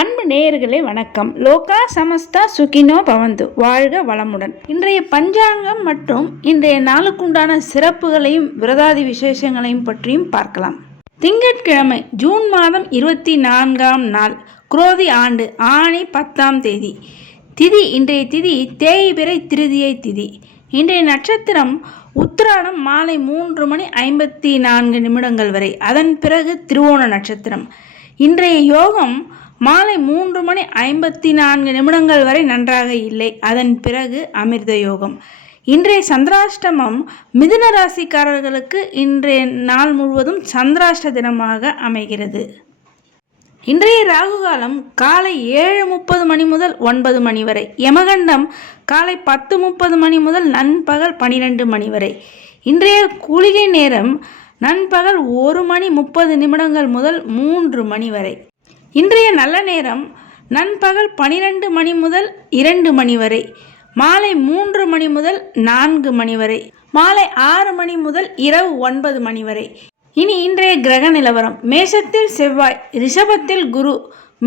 அன்பு நேயர்களே வணக்கம். லோகா சமஸ்தா சுகினோ பவந்து. வாழ்க வளமுடன். இன்றைய பஞ்சாங்கம் மற்றும் இன்றைய நாளுக்குண்டான சிறப்புகளையும் விரதாதி விசேஷங்களையும் பற்றியும் பார்க்கலாம். திங்கட்கிழமை ஜூன் மாதம் இருபத்தி நான்காம் நாள் குரோதி ஆண்டு ஆணி பத்தாம் தேதி. திதி இன்றைய திதி தேய்பிரை திருதியை திதி. இன்றைய நட்சத்திரம் உத்திராடம் மாலை மூன்று மணி ஐம்பத்தி நான்கு நிமிடங்கள் வரை. அதன் பிறகு திருவோண நட்சத்திரம். இன்றைய யோகம் மாலை மூன்று மணி ஐம்பத்தி நான்கு நிமிடங்கள் வரை நன்றாக இல்லை. அதன் பிறகு அமிர்த யோகம். இன்றைய சந்திராஷ்டமம் மிதுன ராசிக்காரர்களுக்கு இன்றைய நாள் முழுவதும் சந்திராஷ்ட தினமாக அமைகிறது. இன்றைய ராகு காலம் காலை ஏழு முப்பது மணி முதல் ஒன்பது மணி வரை. யமகண்டம் காலை பத்து முப்பது மணி முதல் நண்பகல் பனிரெண்டு மணி வரை. இன்றைய குளிகை நேரம் நண்பகல் ஒரு மணி முப்பது நிமிடங்கள் முதல் மூன்று மணி வரை. இன்றைய நல்ல நேரம் நண்பகல் பனிரெண்டு மணி முதல் இரண்டு மணி வரை மாலை மூன்று மணி முதல் நான்கு மணி வரை மாலை ஆறு மணி முதல் இரவு ஒன்பது மணி வரை. இனி இன்றைய கிரக நிலவரம். மேஷத்தில் செவ்வாய் ரிஷபத்தில் குரு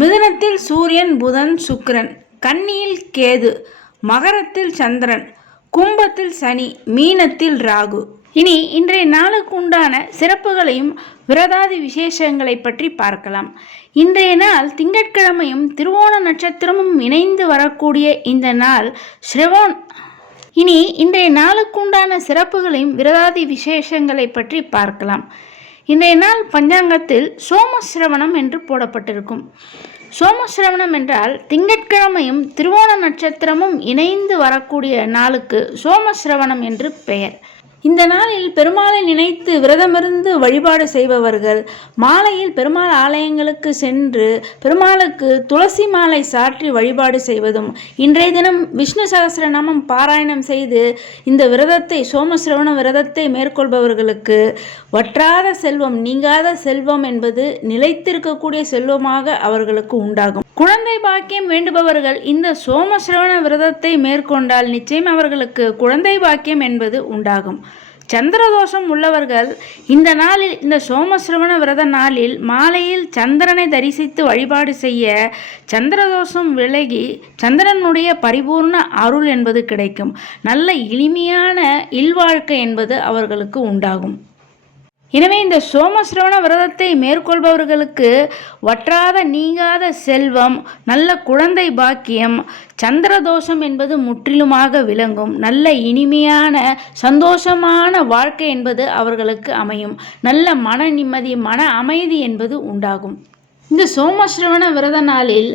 மிதுனத்தில் சூரியன் புதன் சுக்கிரன் கன்னியில் கேது மகரத்தில் சந்திரன் கும்பத்தில் சனி மீனத்தில் ராகு. இனி இன்றைய நாளுக்கு உண்டான சிறப்புகளையும் விரதாதி விசேஷங்களை பற்றி பார்க்கலாம். இன்றைய நாள் திங்கட்கிழமையும் திருவோண நட்சத்திரமும் இணைந்து வரக்கூடிய இந்த நாள் ஸ்ரவோன் இனி இன்றைய நாளுக்குண்டான சிறப்புகளையும் விரதாதி விசேஷங்களை பற்றி பார்க்கலாம். இன்றைய நாள் பஞ்சாங்கத்தில் சோமசிரவணம் என்று போடப்பட்டிருக்கும். சோமசிரவணம் என்றால் திங்கட்கிழமையும் திருவோண நட்சத்திரமும் இணைந்து வரக்கூடிய நாளுக்கு சோமசிரவணம் என்று பெயர். இந்த நாளில் பெருமாளை நினைத்து விரதமிருந்து வழிபாடு செய்பவர்கள் மாலையில் பெருமாள் ஆலயங்களுக்கு சென்று பெருமாளுக்கு துளசி மாலை சாற்றி வழிபாடு செய்வதும் இன்றைய தினம் விஷ்ணு சகசிரநாமம் பாராயணம் செய்து இந்த விரதத்தை சோமசிரவண விரதத்தை மேற்கொள்பவர்களுக்கு வற்றாத செல்வம் நீங்காத செல்வம் என்பது நிலைத்திருக்கக்கூடிய செல்வமாக அவர்களுக்கு உண்டாகும். குழந்தை பாக்கியம் வேண்டுபவர்கள் இந்த சோமசிரவண விரதத்தை மேற்கொண்டால் நிச்சயம் அவர்களுக்கு குழந்தை பாக்கியம் என்பது உண்டாகும். சந்திரதோஷம் உள்ளவர்கள் இந்த நாளில் இந்த சோமசிரவண விரத நாளில் மாலையில் சந்திரனை தரிசித்து வழிபாடு செய்ய சந்திரதோஷம் விலகி சந்திரனுடைய பரிபூர்ண அருள் என்பது கிடைக்கும். நல்ல இனிமையான இல்வாழ்க்கை என்பது அவர்களுக்கு உண்டாகும். எனவே இந்த சோமசிரவண விரதத்தை மேற்கொள்பவர்களுக்கு வற்றாத நீங்காத செல்வம் நல்ல குழந்தை பாக்கியம் சந்திரதோஷம் என்பது முற்றிலுமாக விளங்கும். நல்ல இனிமையான சந்தோஷமான வாழ்க்கை என்பது அவர்களுக்கு அமையும். நல்ல மன நிம்மதி மன அமைதி என்பது உண்டாகும். இந்த சோமஸ்ரவண விரத நாளில்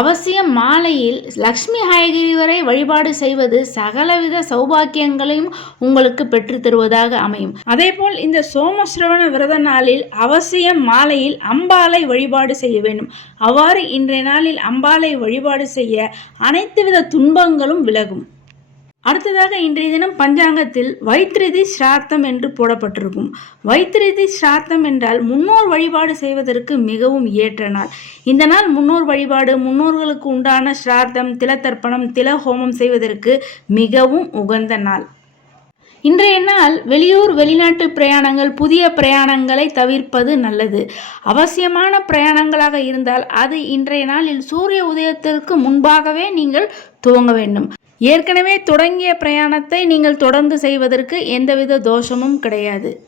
அவசியம் மாலையில் லக்ஷ்மி ஹயகிரிவரை வழிபாடு செய்வது சகலவித சௌபாக்கியங்களையும் உங்களுக்கு பெற்று தருவதாக அமையும். அதேபோல் இந்த சோமஸ்ரவண விரத நாளில் அவசியம் மாலையில் அம்பாலை வழிபாடு செய்ய வேண்டும். அவ்வாறு இன்றைய நாளில் அம்பாலை வழிபாடு செய்ய அனைத்து வித துன்பங்களும் விலகும். அடுத்ததாக இன்றைய தினம் பஞ்சாங்கத்தில் வைத்திருதி சிரார்த்தம் என்று போடப்பட்டிருக்கும். வைத்திருதி சிரார்த்தம் என்றால் முன்னோர் வழிபாடு செய்வதற்கு மிகவும் ஏற்ற நாள். இந்த நாள் முன்னோர் வழிபாடு முன்னோர்களுக்கு உண்டான சிரார்த்தம் திலத்தர்ப்பணம் தில ஹோமம் செய்வதற்கு மிகவும் உகந்த நாள். இன்றைய நாள் வெளியூர் வெளிநாட்டு பிரயாணங்கள் புதிய பிரயாணங்களை தவிர்ப்பது நல்லது. அவசியமான பிரயாணங்களாக இருந்தால் அது இன்றைய நாளில் சூரிய உதயத்திற்கு முன்பாகவே நீங்கள் துவங்க வேண்டும். ஏற்கனவே தொடங்கிய பிரயாணத்தை நீங்கள் தொடர்ந்து செய்வதற்கு எந்தவித தோஷமும் கிடையாது.